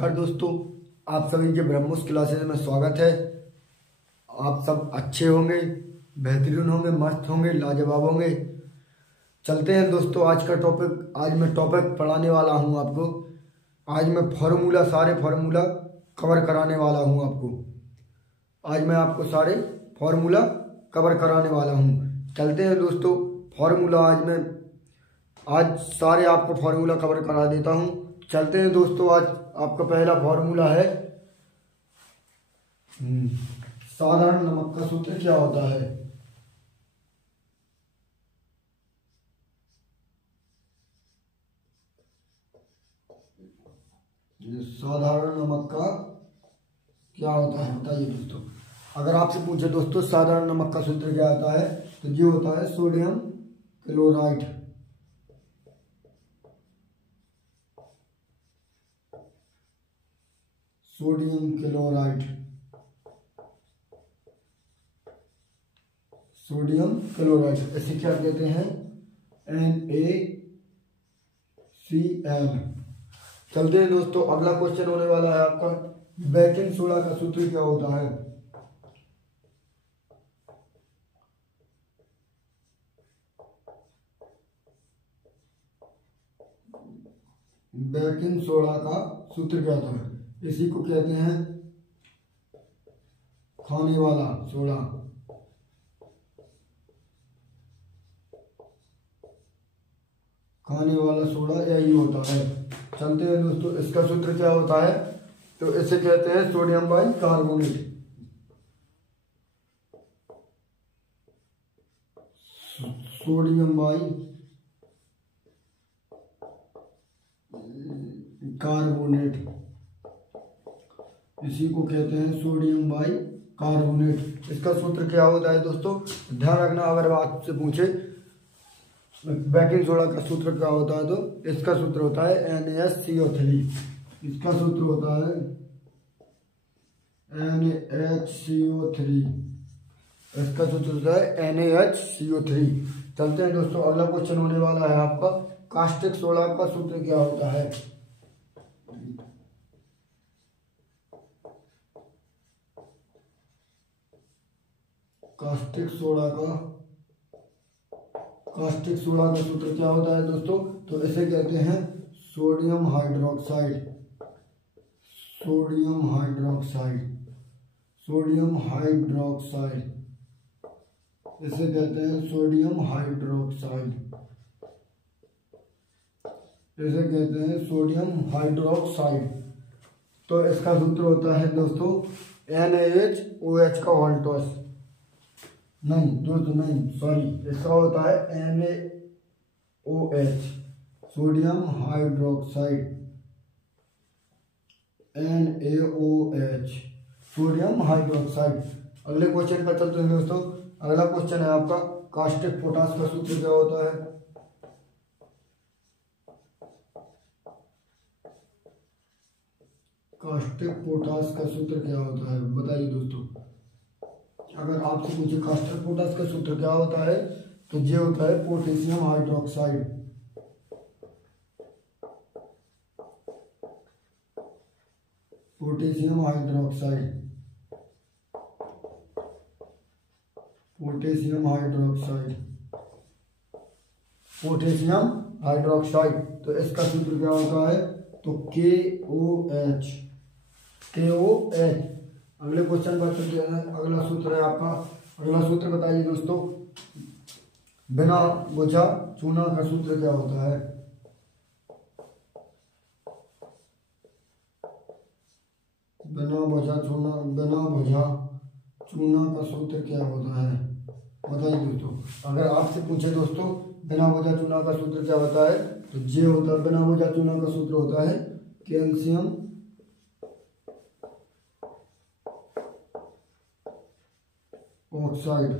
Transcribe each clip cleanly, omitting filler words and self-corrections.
नमस्कार दोस्तों, आप सभी के ब्रह्मोस क्लासेस में स्वागत है। आप सब अच्छे होंगे, बेहतरीन होंगे, मस्त होंगे, लाजवाब होंगे। चलते हैं दोस्तों आज मैं टॉपिक पढ़ाने वाला हूं आपको। आज मैं सारे फार्मूला कवर कराने वाला हूं आपको। आज मैं आपको सारे फार्मूला कवर कराने वाला हूं। चलते हैं दोस्तों, आज सारे आपको फार्मूला कवर करा देता हूं। चलते हैं दोस्तों, आज आपका पहला फार्मूला है साधारण नमक का सूत्र क्या होता है। साधारण नमक का क्या होता है बताइए दोस्तों। अगर आपसे पूछे दोस्तों साधारण नमक का सूत्र क्या होता है, तो ये होता है सोडियम क्लोराइड। सोडियम क्लोराइड ऐसे क्या कहते हैं, NaCl। चलते हैं दोस्तों, अगला क्वेश्चन होने वाला है आपका बेकिंग सोडा का सूत्र क्या होता है। बेकिंग सोडा का सूत्र क्या होता है, इसी को कहते हैं खाने वाला सोडा। खाने वाला सोडा यही होता है। चलते हैं दोस्तों, इसका सूत्र क्या होता है, तो इसे कहते हैं सोडियम बाइकार्बोनेट। सोडियम बाइकार्बोनेट, इसी को कहते हैं सोडियम बाइकार्बोनेट। इसका सूत्र क्या होता है दोस्तों, ध्यान रखना। अगर आपसे पूछे बेकिंग सोडा का सूत्र क्या होता है, तो इसका सूत्र होता है NaCO3। इसका सूत्र होता है NaHCO3। इसका सूत्र होता है NaHCO3। चलते हैं दोस्तों, अगला क्वेश्चन होने वाला है आपका कास्टिक सोडा का सूत्र क्या होता है। कास्टिक सोडा का सूत्र क्या होता है दोस्तों, तो इसे कहते हैं सोडियम हाइड्रोक्साइड। इसे कहते हैं सोडियम हाइड्रोक्साइड। तो इसका सूत्र होता है दोस्तों NaHOH का होल्टोस, इसका होता है NaOH, सोडियम हाइड्रोक्साइड। अगले क्वेश्चन पर चलते हैं दोस्तों। अगला क्वेश्चन है आपका कास्टिक पोटास का सूत्र क्या होता है। कास्टिक पोटास का सूत्र क्या होता है बताइए दोस्तों। अगर आपसे पूछे कास्टिक पोटास का सूत्र क्या होता है, तो ये होता है पोटेशियम हाइड्रोक्साइड। Potassium hydroxide. तो इसका सूत्र क्या होता है, तो KOH। अगले क्वेश्चन पर चलते हैं। अगला सूत्र है आपका, अगला सूत्र बताइए दोस्तों। बिना बुझा चूना का सूत्र क्या होता है। बिना बुझा चूना का सूत्र क्या होता है बताइए दोस्तों। अगर आपसे पूछे दोस्तों बिना बुझा चूना का सूत्र क्या होता है, तो ये होता है बिना बुझा चूना का सूत्र होता है कैल्शियम ऑक्साइड।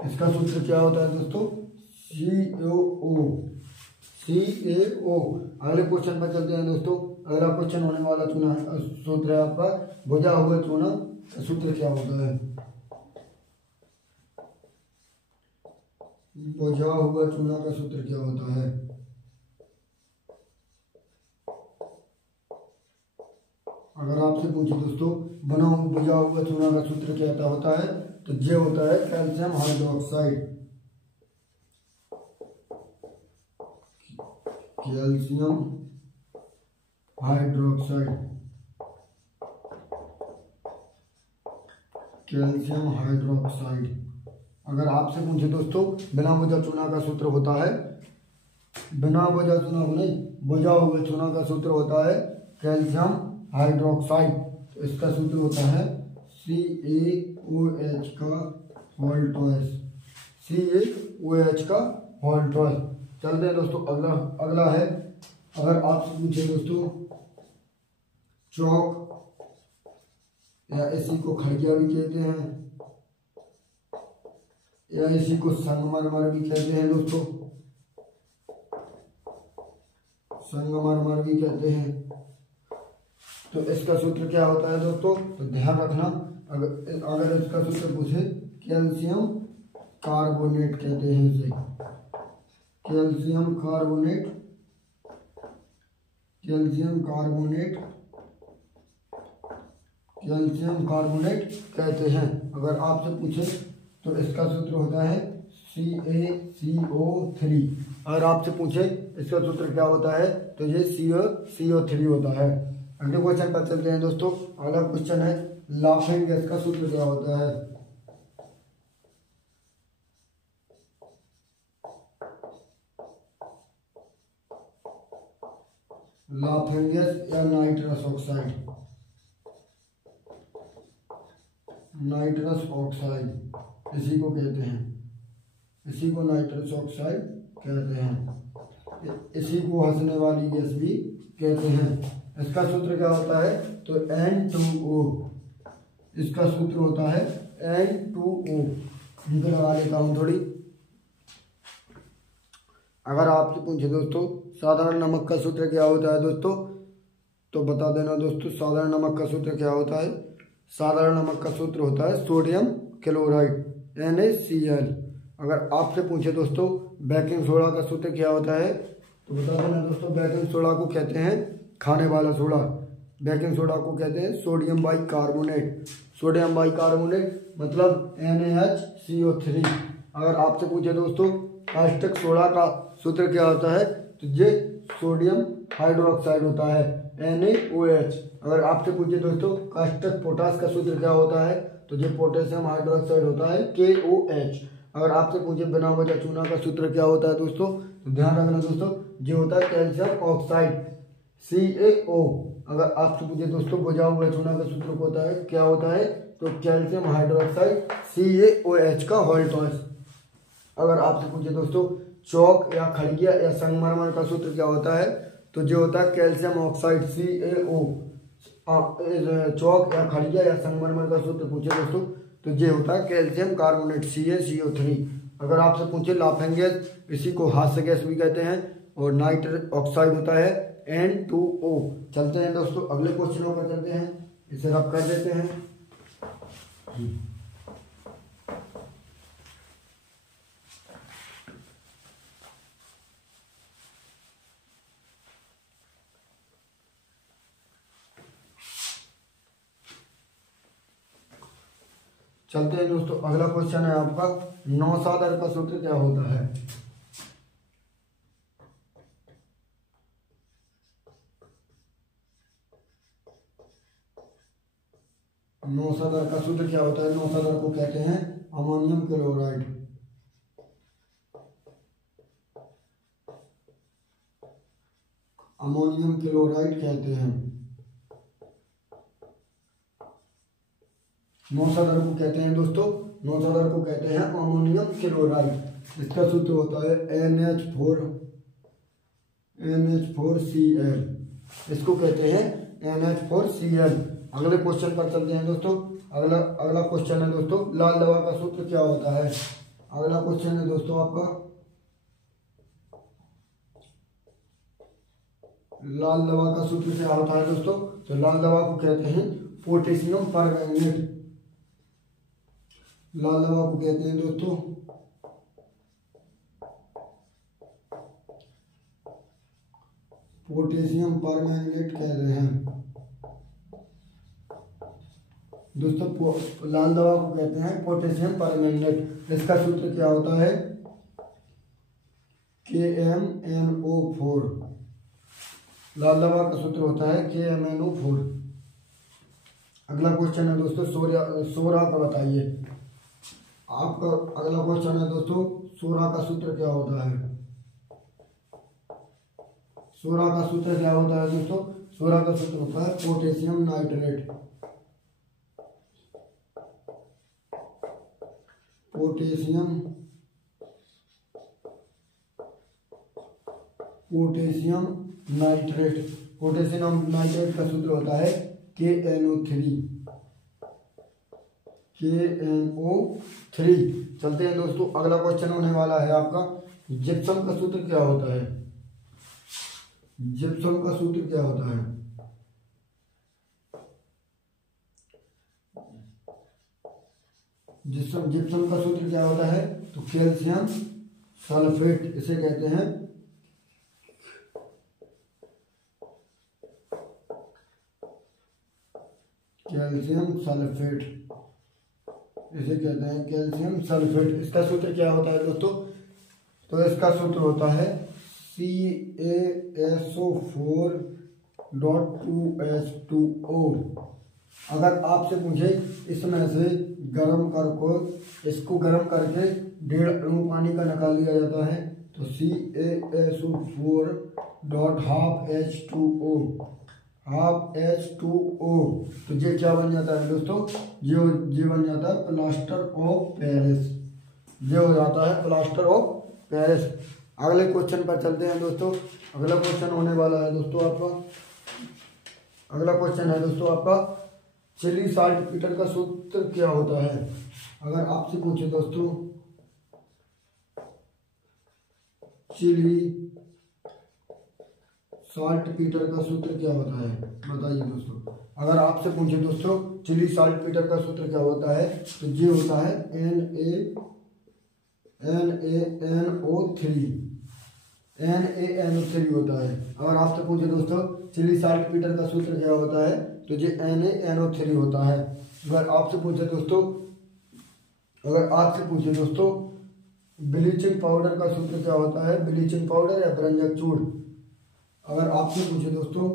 इसका सूत्र क्या होता है दोस्तों, CaO। अगले क्वेश्चन पर चलते हैं दोस्तों। अगला क्वेश्चन होने वाला सूत्र है आपका बुझा हुआ चूना का सूत्र क्या होता है। बुझा हुआ चूना का सूत्र क्या होता है। आपसे पूछे दोस्तों बना बुझा हुआ चूना का सूत्र क्या होता है, तो ये होता है calcium hydroxide. Calcium hydroxide, calcium hydroxide. अगर आपसे पूछे दोस्तों बिना बुझा चूना का सूत्र होता है, बिना बुझा चूना नहीं बुझा हुआ चूना का सूत्र होता है कैल्शियम हाइड्रोक्साइड। तो इसका सूत्र होता है CaOH का होल ट्वाइस, CaOH का होल ट्वाइस। चलते हैं दोस्तों अगला है, अगर आपसे पूछे दोस्तों चौक या इसी को खड़किया भी कहते हैं या इसी को संगमरमर भी कहते हैं दोस्तों, संगमरमर भी कहते हैं। तो इसका सूत्र क्या होता है दोस्तों, तो ध्यान रखना, अगर इसका सूत्र पूछे कैल्शियम कार्बोनेट कहते हैं इसे, calcium carbonate, calcium carbonate, calcium carbonate कहते हैं। अगर आपसे पूछे तो इसका सूत्र होता है CaCO3। अगर आपसे पूछे इसका सूत्र क्या होता है, तो ये CO3 होता है। अगले क्वेश्चन पर चलते हैं दोस्तों। अगला क्वेश्चन है लाफिंग गैस का सूत्र क्या होता है। लाफिंग गैस या नाइट्रस ऑक्साइड, नाइट्रस ऑक्साइड इसी को कहते हैं, इसी को नाइट्रस ऑक्साइड कहते हैं, इसी को हंसने वाली गैस भी कहते हैं। इसका सूत्र क्या होता है, तो N2O, इसका सूत्र होता है N2O। इनको लगा लेता हूँ थोड़ी। अगर आपसे पूछे दोस्तों साधारण नमक का सूत्र क्या होता है दोस्तों, तो बता देना दोस्तों साधारण नमक का सूत्र क्या होता है। साधारण नमक का सूत्र होता है सोडियम क्लोराइड NaCl। अगर आपसे पूछे दोस्तों बेकिंग सोडा का सूत्र क्या होता है, तो बता देना दोस्तों बेकिंग सोडा को कहते हैं खाने वाला सोडा, बेकिंग सोडा को कहते हैं सोडियम बाइकार्बोनेट, सोडियम बाइकार्बोनेट मतलब NaHCO3। अगर आपसे पूछे दोस्तों कास्टिक सोडा का सूत्र क्या होता है, तो ये सोडियम हाइड्रोक्साइड होता है NaOH। अगर आपसे पूछे दोस्तों कास्टिक पोटास का सूत्र क्या होता है, तो ये पोटेशियम हाइड्रोक्साइड होता है KOH। अगर आपसे पूछे बिना वजह चूना का सूत्र क्या होता है दोस्तों, तो ध्यान रखना दोस्तों ये होता है कैल्शियम ऑक्साइड CaO। अगर आपसे पूछे दोस्तों बुझा हुआ चूना का सूत्र होता है क्या होता है, तो कैल्शियम हाइड्रोक्साइड CaOH का होल ट्वाइस। अगर आपसे पूछे दोस्तों चौक या खड़किया या संगमरमर का सूत्र क्या होता है, तो जो होता है कैल्शियम ऑक्साइड CaO। चौक या खड़किया या संगमरमर का सूत्र पूछे दोस्तों, तो ये होता है कैल्शियम कार्बोनेट CaCO3। अगर आपसे पूछे लाफिंग गैस, इसी को हास्य गैस भी कहते हैं, और नाइट्रस ऑक्साइड होता है N2O। चलते हैं दोस्तों अगले क्वेश्चनों पर चलते हैं, इसे रब कर देते हैं। चलते हैं दोस्तों अगला क्वेश्चन है आपका नौसादर का सूत्र क्या होता है। नौसादर का सूत्र क्या होता है, नौसादर को कहते हैं अमोनियम क्लोराइड, अमोनियम क्लोराइड कहते हैं। नौसादर को कहते हैं दोस्तों, नौसादर को कहते हैं अमोनियम क्लोराइड। इसका सूत्र होता है NH4Cl, इसको कहते हैं NH4Cl। अगले क्वेश्चन पर चलते हैं दोस्तों। अगला क्वेश्चन है दोस्तों लाल दवा का सूत्र क्या होता है। अगला क्वेश्चन है दोस्तों आपका लाल दवा का सूत्र क्या होता है दोस्तों, तो लाल दवा को कहते हैं पोटेशियम परमैंगनेट। लाल दवा को कहते हैं दोस्तों पोटेशियम परमैंगनेट कहते हैं। दोस्तों लाल दवा को कहते हैं पोटेशियम परमैंगनेट। इसका सूत्र क्या होता है? KMnO4। लाल दवा का सूत्र होता है KMnO4। अगला क्वेश्चन है दोस्तों सोरा का बताइए। आपका अगला क्वेश्चन है दोस्तों सोरा का सूत्र क्या होता है? सोरा का सूत्र क्या होता है दोस्तों? सोरा का सूत्र होता है potassium nitrate. Potassium nitrate. Potassium nitrate का सूत्र होता है KNO3। चलते हैं दोस्तों, अगला क्वेश्चन होने वाला है आपका जिप्सम का सूत्र क्या होता है? जिप्सम का सूत्र क्या होता है? जिप्सम का सूत्र क्या होता है? तो कैल्शियम सल्फेट, इसे कहते हैं कैल्शियम सल्फेट, इसे कहते हैं कैल्शियम सल्फेट। इसका सूत्र क्या होता है दोस्तों? तो इसका सूत्र होता है CaSO4.2H2O। अगर आपसे पूछे इसमें से इसको गर्म करके 1.5 अणु पानी का निकाल लिया जाता है, तो CaSO4.12H2O, तो ये क्या बन जाता है दोस्तों? ये बन जाता है प्लास्टर ऑफ पेरिस। ये हो जाता है प्लास्टर ऑफ पेरिस। अगले क्वेश्चन पर चलते हैं दोस्तों। अगला क्वेश्चन होने वाला है दोस्तों आपका, अगला क्वेश्चन है दोस्तों आपका चिली साल्ट पीटर का सूत्र क्या होता है? अगर आपसे पूछे दोस्तों चिली साल्ट पीटर का सूत्र क्या होता है, बताइए दोस्तों। अगर आपसे पूछे दोस्तों चिली साल्ट पीटर का सूत्र क्या होता है, तो ये होता है NaNO3 होता है। अगर आपसे पूछे दोस्तों चिली साल्ट पीटर का सूत्र क्या होता है, तो ये NaNO3 होता है। अगर आपसे पूछे दोस्तों ब्लीचिंग पाउडर का सूत्र क्या होता है? ब्लीचिंग पाउडर या व्यंजक चूर्ण। अगर आपसे पूछे दोस्तों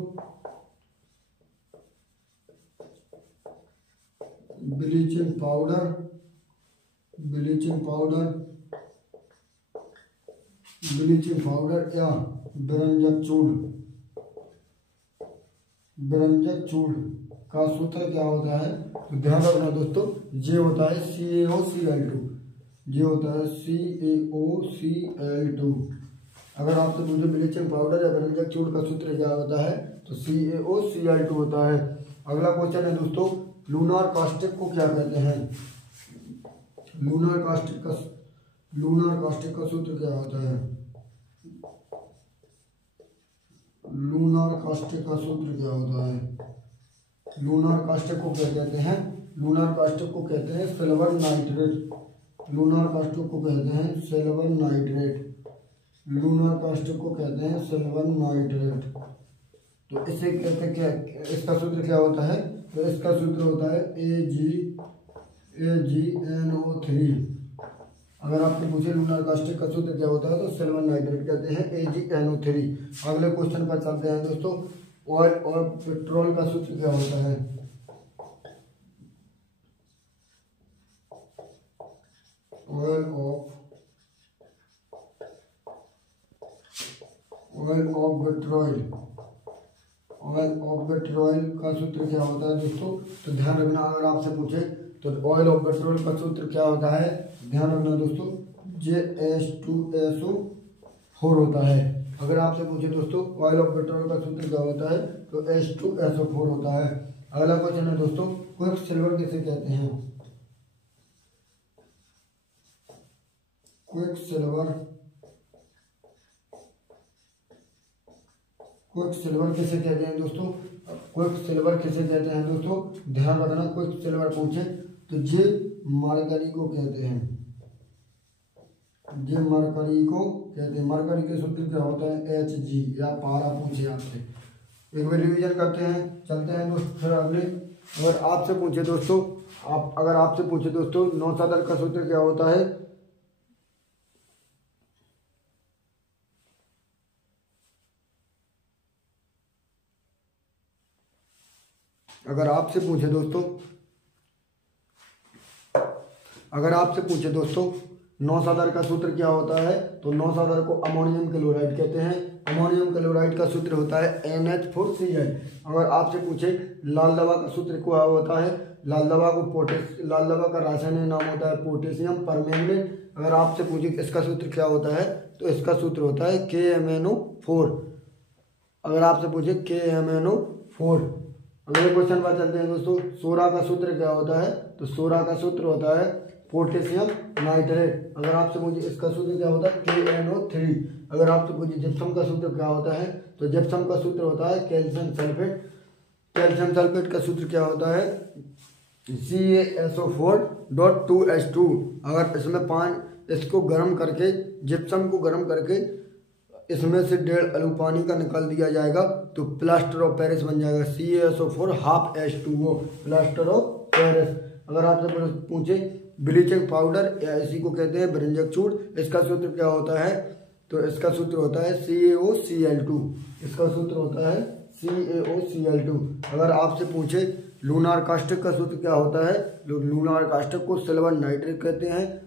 ब्लीचिंग पाउडर या व्यंजक चूर्ण का सूत्र क्या होता है? तो ध्यान रखना दोस्तों, ये होता है CaOCl2। ये होता है CaOCl2। अगर आपसे पूछे ब्लीचिंग पाउडर या व्यंजक चूर्ण का सूत्र क्या होता है, तो CaOCl2 होता है। अगला क्वेश्चन है दोस्तों लूनार कास्टिक को क्या कहते हैं? लूनार कास्टिक का सूत्र क्या होता है? लूनार कास्टिक का सूत्र क्या होता है? लूनार कास्टिक को क्या कहते हैं? लूनार कास्टिक को कहते हैं सिल्वर नाइट्रेट। लूनार कास्टिक को कहते हैं सिल्वर नाइट्रेट। लूनार कास्टिक को कहते हैं सिल्वर नाइट्रेट। तो इसे कहते क्या, इसका सूत्र क्या होता है? तो इसका सूत्र होता है AgNO3। अगर आपसे पूछे लूनार कास्टिक का सूत्र क्या होता है, तो सिल्वर नाइट्रेट कहते हैं AgNO3। अगले क्वेश्चन पर चलते हैं दोस्तों ऑयल और पेट्रोल का सूत्र क्या होता है? ऑयल ऑफ पेट्रोल का सूत्र क्या होता है दोस्तों? तो ध्यान रखना, अगर आपसे पूछे तो ऑयल ऑफ पेट्रोल का सूत्र क्या होता है? ध्यान रखना दोस्तों H2SO4 होता है। अगर आपसे पूछे दोस्तों ऑयल ऑफ पेट्रोल का सूत्र क्या होता है, तो H2SO4 होता है। अगला क्वेश्चन है दोस्तों क्विक सिल्वर किसे कहते हैं? क्विक सिल्वर किसे कहते हैं दोस्तों? क्विक सिल्वर किसे कहते हैं दोस्तों? ध्यान रखना, क्विक सिल्वर पूछे तो ये मरकरी को कहते हैं। ये मरकरी को कहते हैं। मरकरी के सूत्र क्या होता है? Hg। या पारा पूछे आपसे, एक बार रिवीजन करते हैं, चलते हैं दोस्त फिर अगले अगर आपसे पूछे दोस्तों, नौसादर का सूत्र क्या होता है? अगर आपसे पूछे दोस्तों नौसादर का सूत्र क्या होता है, तो नौसादर को अमोनियम क्लोराइड कहते हैं। अमोनियम क्लोराइड का सूत्र होता है NH4Cl। अगर आपसे पूछे लाल दवा का सूत्र क्या होता है, लाल दवा का रासायनिक नाम होता है पोटेशियम परमैंगनेट। अगर आपसे पूछे इसका सूत्र क्या होता है, तो इसका सूत्र होता है KMnO4। अगर आपसे पूछे KMnO4। अगले क्वेश्चन पर चलते हैं दोस्तों। सोरा का सूत्र क्या होता है, तो सोरा का सूत्र होता है पोटेशियम नाइट्रेट। अगर आपसे पूछे इसका सूत्र क्या होता है, KNO3। अगर आपसे पूछे जिप्सम का सूत्र क्या होता है, तो जिप्सम का सूत्र होता है कैल्शियम सल्फेट। कैल्शियम सल्फेट का सूत्र क्या होता है, CaSO4.2H2। अगर इसको गर्म करके, जिप्सम को गर्म करके इसमें से 1.5 अणु पानी का निकाल दिया जाएगा तो प्लास्टर ऑफ पेरिस बन जाएगा, CaSO4 प्लास्टर ऑफ पेरिस। अगर आपसे पूछे ब्लीचिंग पाउडर या इसी को कहते हैं ब्रिंजक चूड़, इसका सूत्र क्या होता है, तो इसका सूत्र होता है CaOCl2। इसका सूत्र होता है CaOCl2। अगर आपसे पूछे लूनार कास्टिक का सूत्र क्या होता है, लूनार कास्टिक को सिल्वर नाइट्रेट कहते हैं।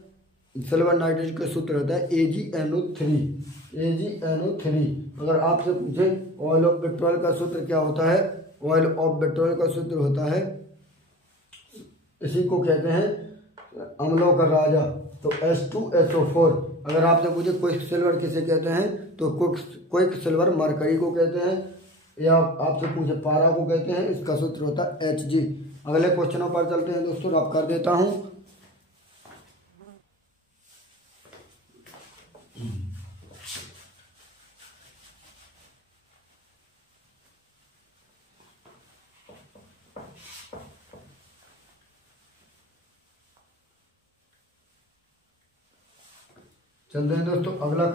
सिल्वर नाइट्रेट का सूत्र होता है AgNO3। अगर आपसे पूछे ऑयल ऑफ पेट्रोल का सूत्र क्या होता है, ऑयल ऑफ पेट्रोल का सूत्र होता है, इसी को कहते हैं अम्लों का राजा, तो H2SO4। अगर आपसे पूछे क्विक सिल्वर किसे कहते हैं, तो क्विक सिल्वर मरकरी को कहते हैं, या आपसे पूछे पारा को कहते हैं, इसका सूत्र होता है Hg। अगले क्वेश्चनों पर चलते हैं दोस्तों, रब कर देता हूं। चलते हैं दोस्तों, अगला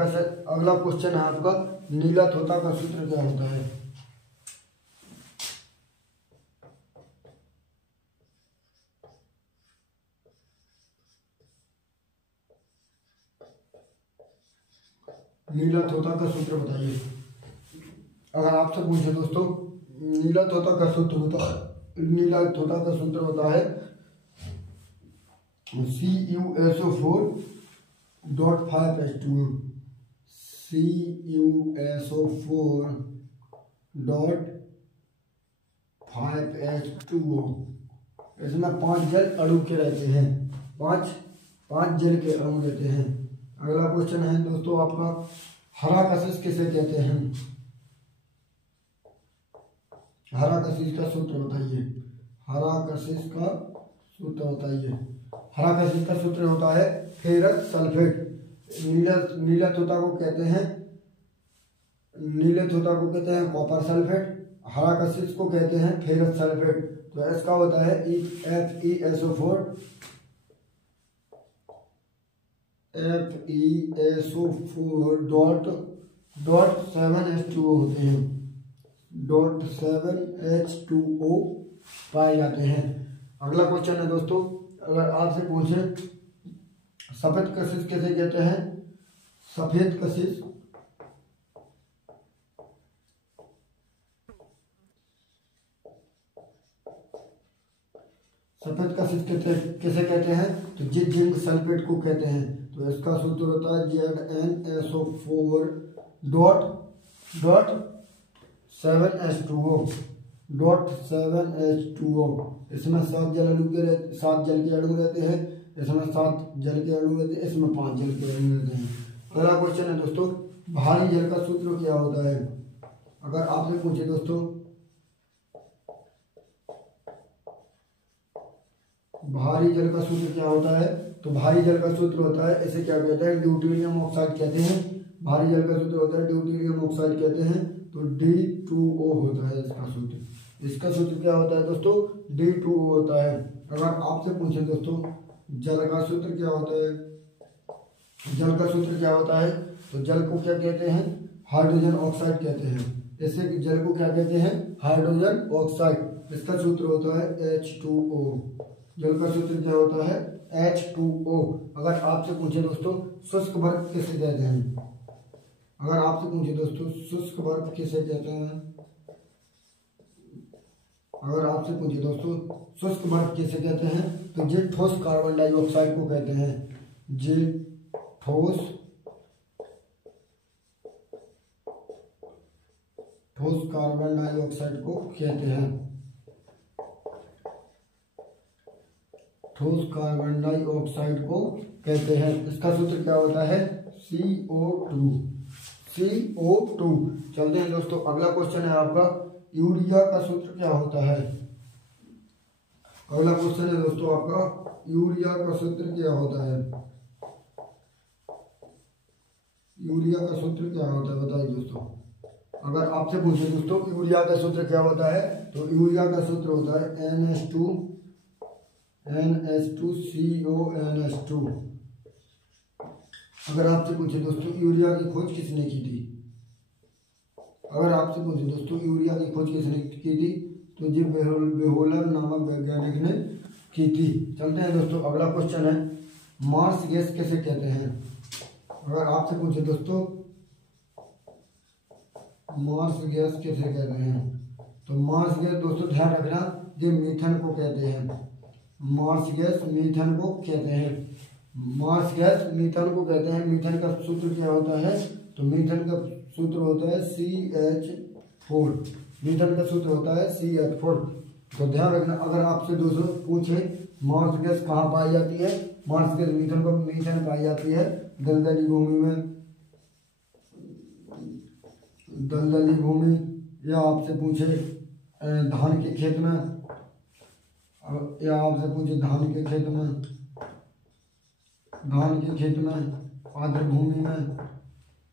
क्वेश्चन है आपका, नीला तोता का सूत्र क्या होता है? नीला तोता का सूत्र बताइए। अगर आपसे पूछे दोस्तों नीला तोता का सूत्र होता है CuSO4.5H2O। CuSO4.5H2O। इसमें 5 जल अणु के रहते हैं, 5 जल के अणु रहते हैं। अगला क्वेश्चन है दोस्तों आपका, हरा कशिश किसे कहते हैं? हरा कशिश का सूत्र बताइए। हरा कशिश का सूत्र होता है फेरस सल्फेट। नीला तोता को कहते हैं कॉपर सल्फेट। हरा कशिश को कहते हैं फेरस सल्फेट। तो इसका होता है FeSO4.7H2O होते हैं, .7H2O पाए जाते हैं। अगला क्वेश्चन है दोस्तों, अगर आपसे पूछे सफेद कशिश किसे कहते हैं? सफेद कशिश किसे कहते हैं? तो जिंक सल्फेट को कहते हैं। तो इसका सूत्र होता है ZnSO4.7H2O। इसमें 7 जल के अणु रहते हैं, इसमें 7 जल के अणु रहते हैं, इसमें 5 जल के अणु रहते हैं। अगला क्वेश्चन है दोस्तों, भारी जल का सूत्र क्या होता है? अगर आपसे पूछे दोस्तों भारी जल का सूत्र क्या होता है, तो भारी जल का सूत्र होता है, इसे क्या कहते हैं? ड्यूटेरियम ऑक्साइड कहते हैं। भारी जल का सूत्र होता है ड्यूटेरियम ऑक्साइड कहते हैं। तो D2O होता है इसका सूत्र। इसका सूत्र क्या होता है दोस्तों? D2O होता है। अगर आपसे पूछे दोस्तों जल का सूत्र क्या होता है, तो जल को क्या कहते हैं? हाइड्रोजन ऑक्साइड कहते हैं। इसे जल को क्या कहते हैं? Hydrogen oxide. इसका सूत्र होता है H2O। जल का सूत्र क्या होता है? H2O। अगर आपसे पूछे दोस्तों शुष्क बर्फ किसे कहते हैं, अगर आपसे पूछे दोस्तों शुष्क बर्फ किसे कहते हैं, अगर आपसे पूछे दोस्तों शुष्क बर्फ किसे कहते हैं, तो ये ठोस कार्बन डाइऑक्साइड को कहते हैं। ये ठोस कार्बन डाइऑक्साइड को कहते हैं। ठोस कार्बन डाइऑक्साइड को कहते हैं। इसका सूत्र क्या होता है? CO2। CO2। चलते हैं दोस्तों, अगला क्वेश्चन है आपका यूरिया का सूत्र क्या होता है। अगला क्वेश्चन है दोस्तों आपका यूरिया का सूत्र क्या होता है। यूरिया का सूत्र क्या होता है बताइए दोस्तों। अगर आपसे पूछे दोस्तों यूरिया का सूत्र क्या होता है, तो यूरिया का सूत्र होता है NH2CO NH2। अगर आपसे पूछे दोस्तों यूरिया की खोज किसने की थी, अगर आपसे पूछे दोस्तों यूरिया की खोज किसने की थी, तो ये बेहोलर नामक वैज्ञानिक ने की थी। चलते हैं दोस्तों, अगला क्वेश्चन है मार्स गैस किसे कहते हैं। अगर आपसे पूछे दोस्तों मार्स गैस किसे कहते हैं, तो मार्स गैस दोस्तों ध्यान रखना ये मीथेन को कहते हैं। मार्स गैस मीथेन को कहते हैं। मार्स गैस मीथेन को कहते हैं। मीथेन का सूत्र क्या होता है, तो मीथेन का सूत्र होता है CH4। मीथेन का सूत्र होता है CH4। तो ध्यान रखना, अगर आपसे दोस्तों पूछे मार्स गैस कहाँ पाई जाती है, मार्स गैस मीथेन पाई जाती है दलदली भूमि में, दलदली भूमि, या आपसे पूछे धान के खेत में, या आपसे पूछे धान के खेत में, आर्द्र भूमि में,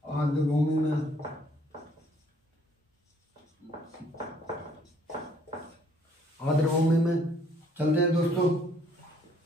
आर्द्र भूमि में। चलते हैं दोस्तों,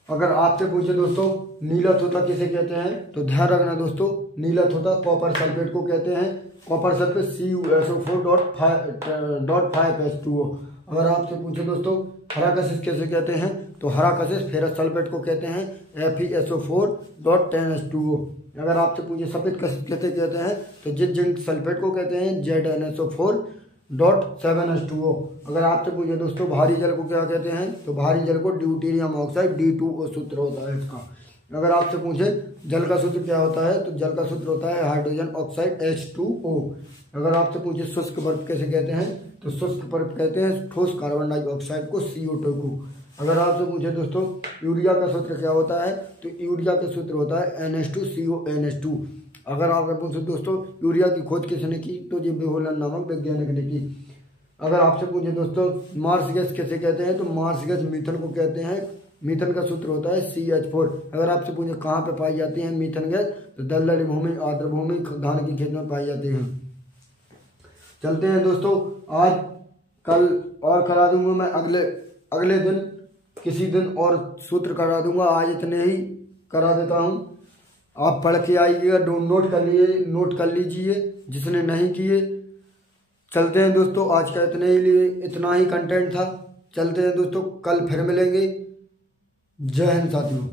अगर आपसे पूछे दोस्तों नीला तोता किसे कहते हैं, तो ध्यान रखना दोस्तों नीला तोता कॉपर सल्फेट को कहते हैं। Copper sulphate CuSO4.5H2O। अगर आपसे पूछे दोस्तों हरा कशिश किसे कहते हैं, तो हरा कशिश फेरस सल्फेट को कहते हैं FeSO4.10H2O। अगर आपसे पूछे सफेद कशिश किसे कहते हैं, तो जिंक सल्फेट को कहते हैं ZnSO4.7H2O। अगर आपसे पूछे दोस्तों भारी जल को क्या कहते हैं, तो भारी जल को ड्यूटेरियम ऑक्साइड D2O सूत्र होता है इसका। अगर आपसे पूछे जल का सूत्र क्या होता है, तो जल का सूत्र होता है हाइड्रोजन ऑक्साइड H2O। अगर आपसे पूछे शुष्क बर्फ कैसे कहते हैं, तो शुष्क बर्फ कहते हैं ठोस कार्बन डाइऑक्साइड को CO2 को। अगर आपसे पूछे दोस्तों यूरिया का सूत्र क्या होता है, तो यूरिया का सूत्र होता है NH2CO NH2। अगर आप पूछे दोस्तों यूरिया की खोज किसने की, तो ये बेहोलर नामक वैज्ञानिक ने की। अगर आपसे पूछे दोस्तों मार्स गैस किसे कहते हैं, तो मार्स गैस मीथेन को कहते हैं। मीथेन का सूत्र होता है CH4। अगर आपसे पूछे कहाँ पे पाई जाती है मीथेन गैस, तो दलदली भूमि, आर्द्र भूमि, धान के खेत में पाई जाती है। चलते हैं दोस्तों, आज कल और करा दूंगा मैं, अगले दिन किसी दिन और सूत्र करा दूंगा। आज इतने ही करा देता हूँ, आप पढ़ के आइएगा, नोट कर लीजिए जिसने नहीं किए। चलते हैं दोस्तों, आज का इतना ही कंटेंट था। चलते हैं दोस्तों, कल फिर मिलेंगे। जय हिंद साथियों।